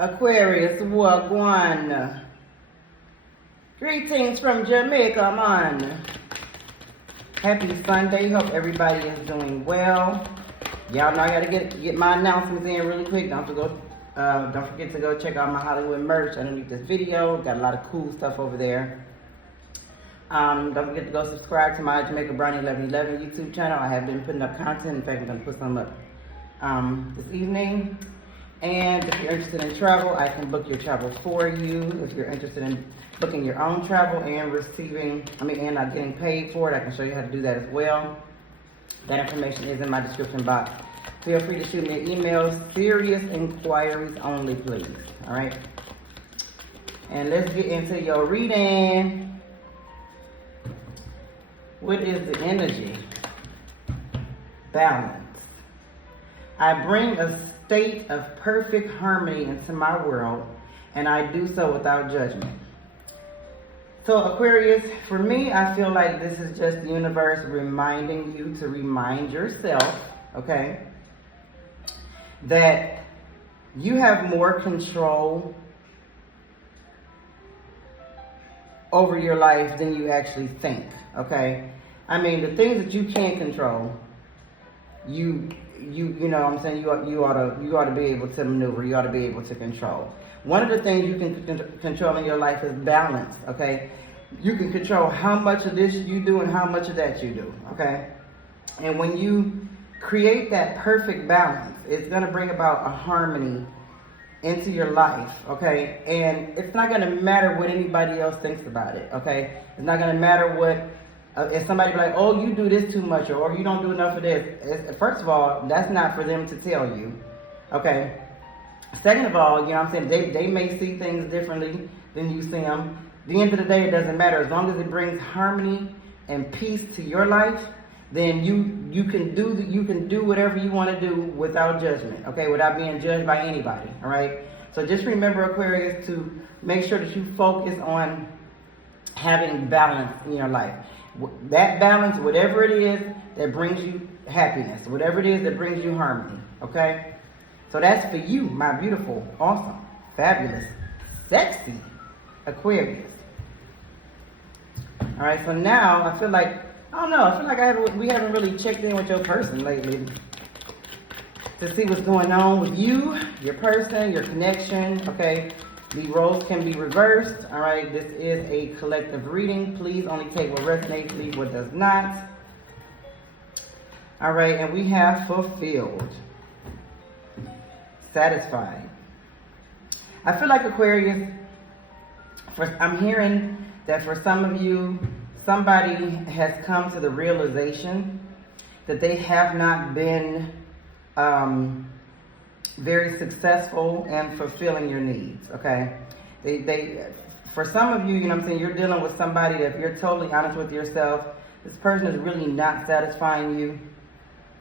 Aquarius, wagwan. Greetings from Jamaica, man. Happy Sunday. Hope everybody is doing well. Y'all know I gotta get my announcements in really quick. Don't forget to go check out my Hollywood merch underneath this video. Got a lot of cool stuff over there. Don't forget to go subscribe to my Jamaica Brown1111 YouTube channel. I have been putting up content. In fact, I'm gonna put some up this evening. And if you're interested in travel, I can book your travel for you. If you're interested in booking your own travel and getting paid for it, I can show you how to do that as well. That information is in my description box. Feel free to shoot me an email. Serious inquiries only, please. All right. And let's get into your reading. What is the energy? Balance. I bring a state of perfect harmony into my world, and I do so without judgment. So Aquarius, for me, I feel like this is just the universe reminding you to remind yourself, okay, that you have more control over your life than you actually think, okay? I mean, the things that you can't control, you know what I'm saying, you ought to be able to maneuver, you ought to be able to control. One of the things you can control in your life is balance, okay? You can control how much of this you do and how much of that you do, okay? And when you create that perfect balance, it's going to bring about a harmony into your life, okay? And it's not going to matter what anybody else thinks about it, okay? It's not going to matter what, if somebody be like, oh, you do this too much, or you don't do enough of this. First of all, that's not for them to tell you, okay? Second of all, you know what I'm saying, they may see things differently than you see them. At the end of the day, it doesn't matter. As long as it brings harmony and peace to your life, then you can do whatever you want to do without judgment, okay? Without being judged by anybody, all right? So just remember, Aquarius, to make sure that you focus on having balance in your life. That balance, whatever it is that brings you happiness, whatever it is that brings you harmony, okay? So that's for you, my beautiful, awesome, fabulous, sexy Aquarius. All right, so now I feel like, we haven't really checked in with your person lately to see what's going on with you, your person, your connection, okay? The roles can be reversed, all right? This is a collective reading. Please only take what resonates, leave what does not. All right, and we have fulfilled, satisfied. I feel like Aquarius, I'm hearing that for some of you, somebody has come to the realization that they have not been very successful in fulfilling your needs, okay? For some of you, you know what I'm saying, you're dealing with somebody that, if you're totally honest with yourself, this person is really not satisfying you,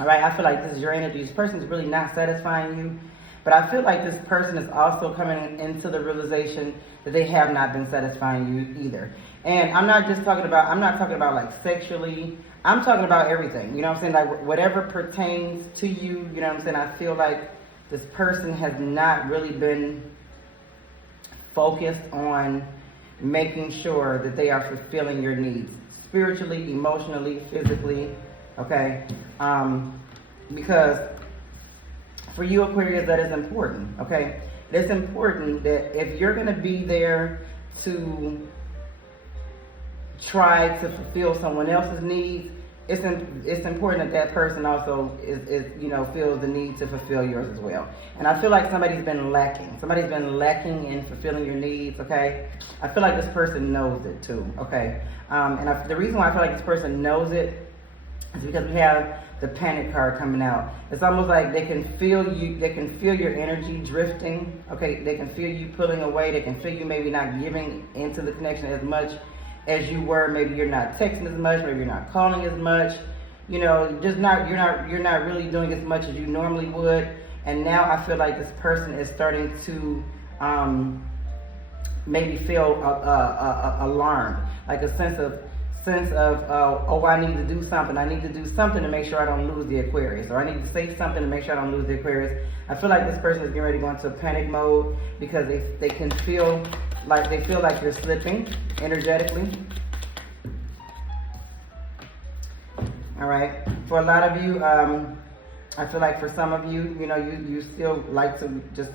all right? I feel like this is your energy. This person is really not satisfying you, but I feel like this person is also coming into the realization that they have not been satisfying you either. And I'm not talking about like sexually, I'm talking about everything, you know what I'm saying? Like whatever pertains to you, you know what I'm saying? I feel like this person has not really been focused on making sure that they are fulfilling your needs, spiritually, emotionally, physically, okay? Because for you, Aquarius, that is important, okay? It's important that if you're gonna be there to try to fulfill someone else's needs, it's important that person also feels the need to fulfill yours as well. And I feel like somebody's been lacking. Somebody's been lacking in fulfilling your needs, okay? I feel like this person knows it too, okay? The reason why I feel like this person knows it is because we have the panic card coming out. It's almost like they can feel you, they can feel your energy drifting, okay? They can feel you pulling away. They can feel you maybe not giving into the connection as much as you were. Maybe you're not texting as much, maybe you're not calling as much, you know, you're not really doing as much as you normally would. And now I feel like this person is starting to maybe feel alarmed, like a sense of sense of, oh, I need to do something. I need to do something to make sure I don't lose the Aquarius, or I need to say something to make sure I don't lose the Aquarius. I feel like this person is getting ready to go into a panic mode because they can feel like you're slipping energetically. All right. For a lot of you, I feel like for some of you, you still like to just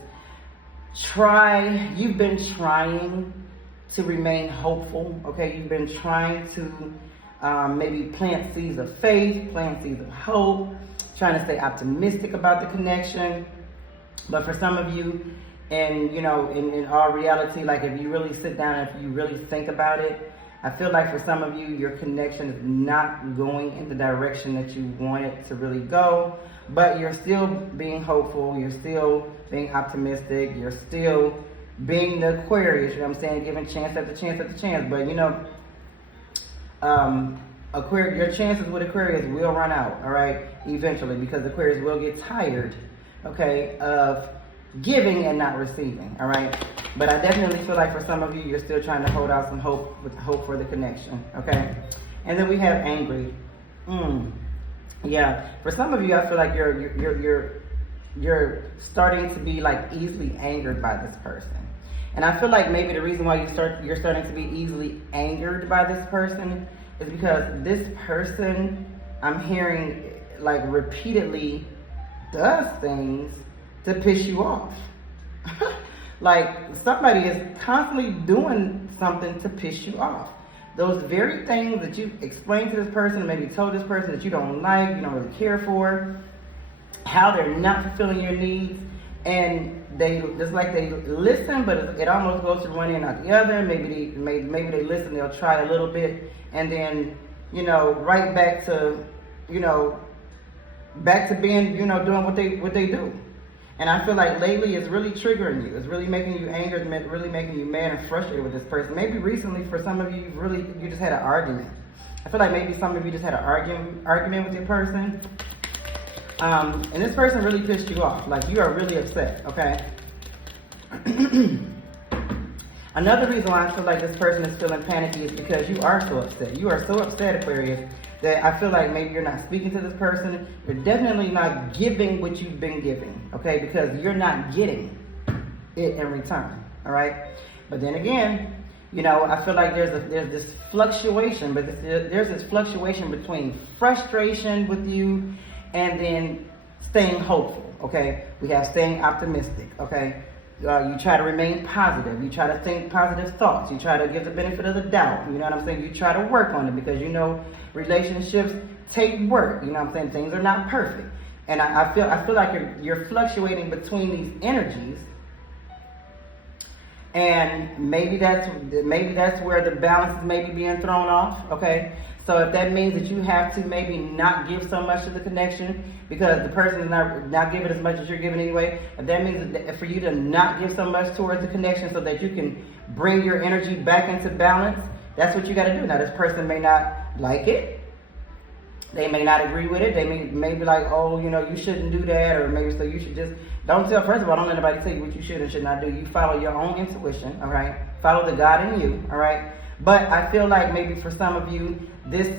try. You've been trying to remain hopeful. Okay. You've been trying to maybe plant seeds of faith, plant seeds of hope, trying to stay optimistic about the connection. But for some of you, and in all reality, like if you really sit down, if you really think about it, I feel like for some of you, your connection is not going in the direction that you want it to really go, but you're still being hopeful, you're still being optimistic, you're still being the Aquarius, giving chance after chance after chance. But Aquarius, your chances with Aquarius will run out, all right, eventually, because Aquarius will get tired, okay, of giving and not receiving, all right? But I definitely feel like for some of you, you're still trying to hold out some hope, with hope for the connection, okay? And then we have angry. Yeah, for some of you, I feel like you're starting to be like easily angered by this person. And I feel like maybe the reason why you're starting to be easily angered by this person is because this person, I'm hearing, like repeatedly does things to piss you off. Like somebody is constantly doing something to piss you off. Those very things that you explained to this person, or maybe told this person that you don't like, you don't really care for, how they're not fulfilling your needs, and they listen, but it almost goes to one ear and not the other. Maybe they listen, they'll try a little bit, and then right back to being doing what they do. And I feel like lately it's really triggering you. It's really making you angry, really making you mad and frustrated with this person. Maybe recently for some of you, you just had an argument. I feel like maybe some of you just had an argument with your person. And this person really pissed you off. Like you are really upset, okay? Another reason why I feel like this person is feeling panicky is because you are so upset. You are so upset, Aquarius, that I feel like maybe you're not speaking to this person. You're definitely not giving what you've been giving, okay? Because you're not getting it in return, all right? But then again, I feel like there's this fluctuation, but there's this fluctuation between frustration with you and then staying hopeful, okay? We have staying optimistic, okay? You try to remain positive. You try to think positive thoughts. You try to give the benefit of the doubt. You know what I'm saying? You try to work on it because relationships take work. You know what I'm saying? Things are not perfect. And I feel like you're fluctuating between these energies. And maybe that's where the balance is maybe being thrown off, okay? So if that means that you have to maybe not give so much to the connection because the person is not giving as much as you're giving anyway, if that means that for you to not give so much towards the connection so that you can bring your energy back into balance, that's what you got to do. Now this person may not like it. They may not agree with it. They may be like, oh, you shouldn't do that, or maybe so you should just don't first of all, don't let anybody tell you what you should and should not do. You follow your own intuition, all right? Follow the God in you, all right? But I feel like maybe for some of you, this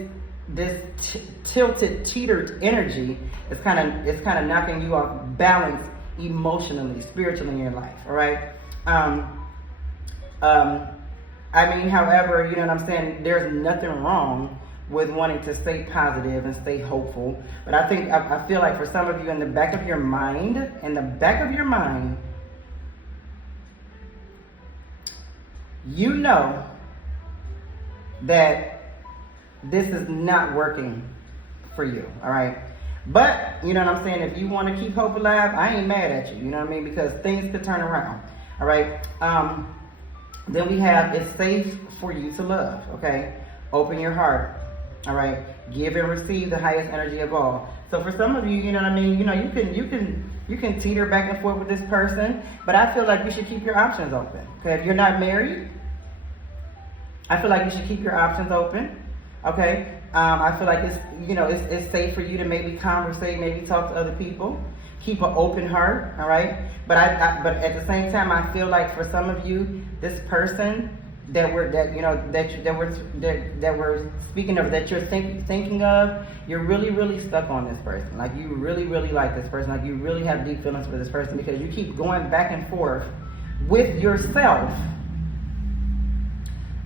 tilted, teetered energy is kind of knocking you off balance emotionally, spiritually in your life. All right. However, you know what I'm saying. There's nothing wrong with wanting to stay positive and stay hopeful. But I feel like for some of you, in the back of your mind, you know that this is not working for you, all right? But, you know what I'm saying, if you want to keep hope alive, I ain't mad at you, you know what I mean? Because things could turn around, all right? Then we have, it's safe for you to love, okay? Open your heart, all right? Give and receive the highest energy of all. So for some of you, you know what I mean, you can teeter back and forth with this person, but I feel like you should keep your options open, okay? If you're not married, I feel like you should keep your options open. Okay, I feel like it's safe for you to maybe conversate, maybe talk to other people, keep an open heart, all right. But at the same time, I feel like for some of you, this person that we're speaking of, that you're thinking of, you're really stuck on this person. Like you really like this person. Like you really have deep feelings for this person, because you keep going back and forth with yourself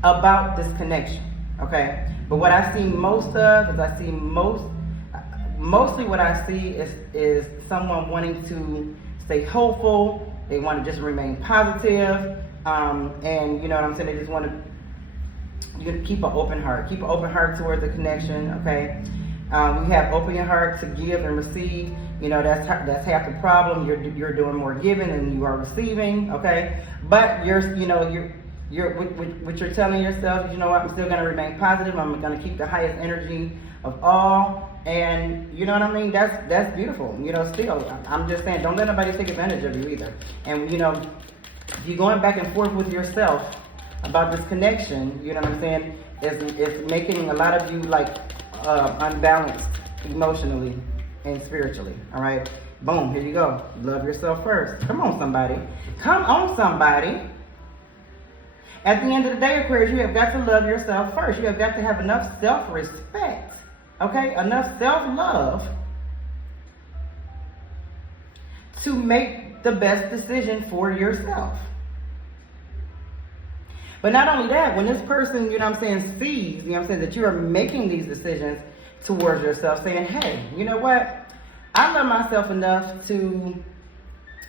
about this connection. Okay, but what I see most of is mostly what I see is someone wanting to stay hopeful. They want to just remain positive. And you know what I'm saying, they just want to keep an open heart towards the connection. Okay, we have open your heart to give and receive. You know, that's half the problem. You're doing more giving than you are receiving. Okay, but you're what you're telling yourself, you know what, I'm still going to remain positive. I'm going to keep the highest energy of all. And you know what I mean, that's beautiful. You know, still, I'm just saying, don't let nobody take advantage of you either. And you know, if you're going back and forth with yourself about this connection, you know what I'm saying, it's making a lot of you like unbalanced emotionally and spiritually. All right, boom, here you go. Love yourself first. Come on, somebody. At the end of the day, Aquarius, you have got to love yourself first. You have got to have enough self-respect, okay, enough self-love to make the best decision for yourself. But not only that, when this person, you know what I'm saying, sees, you know what I'm saying, that you are making these decisions towards yourself, saying, hey, you know what, I love myself enough to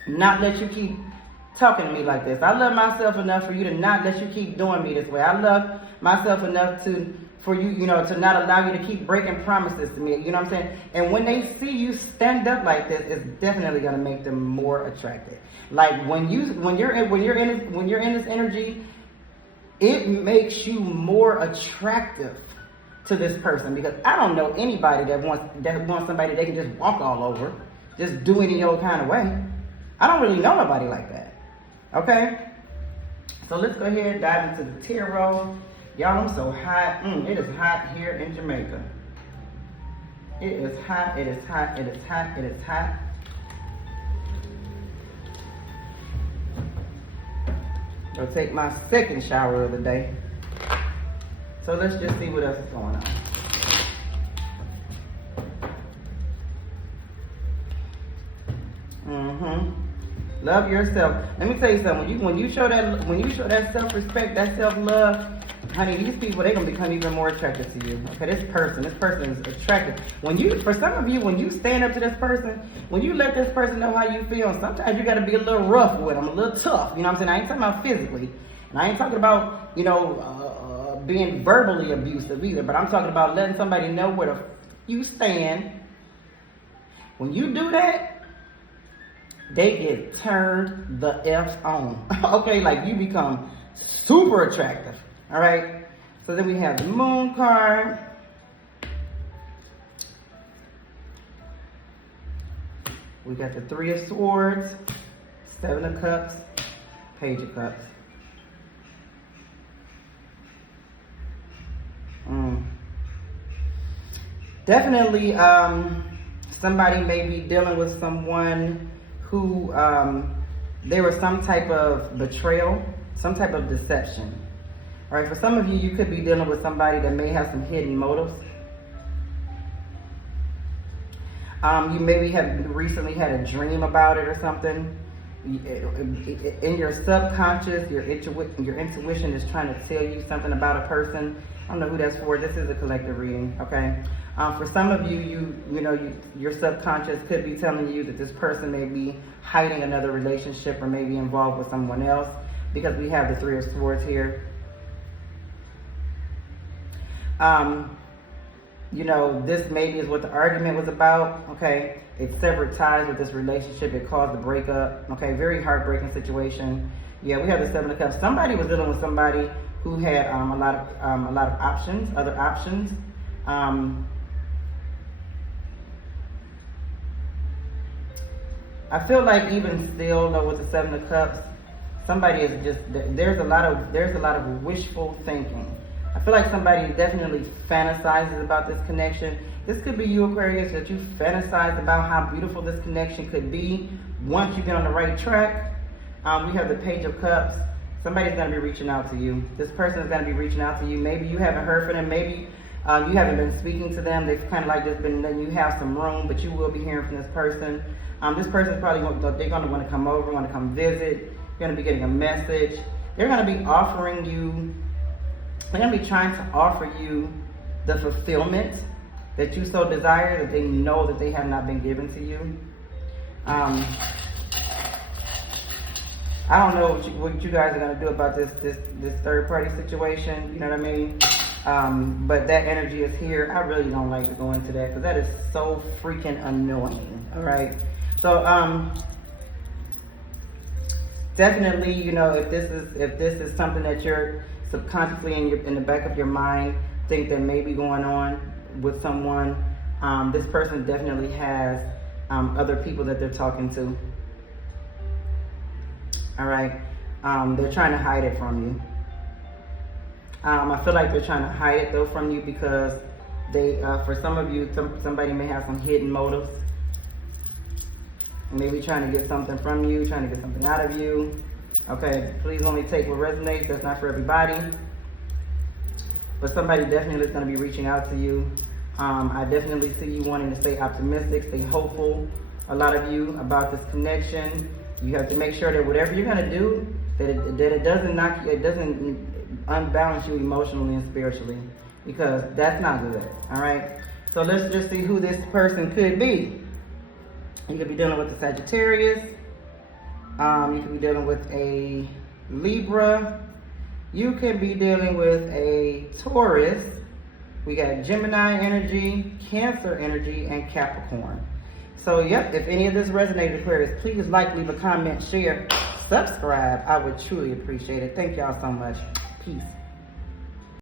not let you keep talking to me like this. I love myself enough for you to not let you keep doing me this way. I love myself enough for you, you know, to not allow you to keep breaking promises to me. You know what I'm saying? And when they see you stand up like this, it's definitely gonna make them more attractive. Like when you're in this energy, it makes you more attractive to this person, because I don't know anybody that wants somebody they can just walk all over, just do any old kind of way. I don't really know nobody like that. Okay, so let's go ahead and dive into the tarot. Y'all, I'm so hot. It is hot here in Jamaica. It is hot. I'll take my second shower of the day. So let's just see what else is going on. Love yourself. Let me tell you something. When you show that self-respect, that self-love, honey, these people, they're gonna become even more attracted to you. Okay, this person is attractive. For some of you, when you stand up to this person, when you let this person know how you feel, sometimes you gotta be a little rough with them, a little tough. You know what I'm saying? I ain't talking about physically, and I ain't talking about, you know, being verbally abusive either. But I'm talking about letting somebody know where you stand. When you do that, they get turned the F on. Okay, like you become super attractive. All right, so then we have the Moon card. We got the Three of Swords, Seven of Cups, Page of Cups. Definitely, somebody may be dealing with someone who there was some type of betrayal, some type of deception. All right, for some of you, you could be dealing with somebody that may have some hidden motives. You maybe have recently had a dream about it or something. In your subconscious, your intuition is trying to tell you something about a person. I don't know who that's for. This is a collective reading, okay? For some of you, your subconscious could be telling you that this person may be hiding another relationship or maybe involved with someone else, because we have the Three of Swords here. This maybe is what the argument was about, okay? It severed ties with this relationship. It caused a breakup, okay? Very heartbreaking situation. Yeah, we have the Seven of Cups. Somebody was dealing with somebody who had a lot of options, other options. I feel like even still, though, with the Seven of Cups, somebody is just, there's a lot of wishful thinking. I feel like somebody definitely fantasizes about this connection. This could be you, Aquarius, that you fantasize about how beautiful this connection could be once you get on the right track. We have the Page of Cups. Somebody's going to be reaching out to you. This person is going to be reaching out to you. Maybe you haven't heard from them. Maybe you haven't been speaking to them. They've kind of like just been letting you have some room, but you will be hearing from this person. This person is probably they're going to want to come over, want to come visit. You're going to be getting a message. They're going to be offering you, they're going to be trying to offer you the fulfillment that you so desire, that they know that they have not been given to you. I don't know what you guys are going to do about this third party situation, you know what I mean? But that energy is here. I really don't like to go into that because that is so freaking annoying, all right? So definitely, you know, if this is something that you're subconsciously in the back of your mind think that may be going on with someone, this person definitely has other people that they're talking to. All right, they're trying to hide it from you. I feel like they're trying to hide it though from you because they, for some of you, somebody may have some hidden motives. Maybe trying to get something from you, trying to get something out of you. Okay, please only take what resonates. That's not for everybody. But somebody definitely is going to be reaching out to you. I definitely see you wanting to stay optimistic, stay hopeful. A lot of you about this connection. You have to make sure that whatever you're going to do, that it doesn't unbalance you emotionally and spiritually, because that's not good. All right. So let's just see who this person could be. You could be dealing with a Sagittarius. You could be dealing with a Libra. You could be dealing with a Taurus. We got Gemini energy, Cancer energy, and Capricorn. So, yep, if any of this resonated, Aquarius, please like, leave a comment, share, subscribe. I would truly appreciate it. Thank y'all so much. Peace.